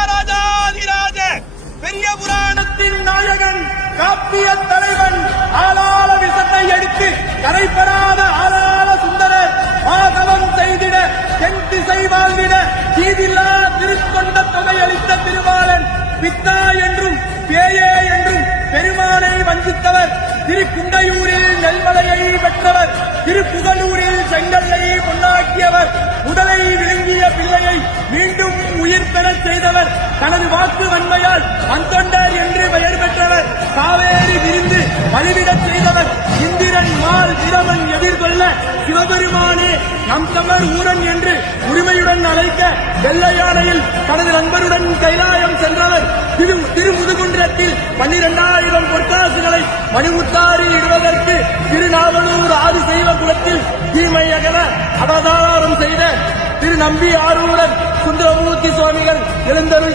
மகாராஜாதிராஜ பெரிய புராணத்தின் நாயகன் காப்பிய தலைவன் ஆளாள விஷத்தை எடுத்து கரைபெறாத ஆளாள சுந்தரர் ஆதவம் செய்திட தென் திசை வாழ்ந்திட தீதில்லா திருக்கொண்ட தொகை அளித்த திருவாளன் பித்தா என்றும் பேயே என்றும் பெருமானை வஞ்சித்தவர் திருக்குண்டையூரில் நெல்மலையை பெற்றவர் திருப்புகலூரில் செங்கல்லை பொன்னாக்கியவர் உடலை விழுங்கிய பிள்ளையை மீண்டும் உயிர் பெறச் செய்தவர் தனது வாக்கு வன்மையால் அந்தொண்டர் என்று பெயர் பெற்றவர் காவேரி விரிந்து வழிவிடச் செய்தவர் இந்திரன் மால் வீரமன் எதிர்கொள்ள சிவபெருமானே நம் தமிழ் ஊரன் என்று உரிமையுடன் அழைக்க வெள்ளையானையில் தனது நண்பருடன் கைலாயம் சென்றவர் திருமுதுகுன்றத்தில் 12,000 பொற்காசுகளை மணிமுத்தாரில் இடுவதற்கு திருநாவலூர் ஆதிசைவ குலத்தில் தீமை அகல அவதாரம் செய்த திரு நம்பி ஆரூரன் சுந்தரமூர்த்தி சுவாமிகள் எழுந்தருள்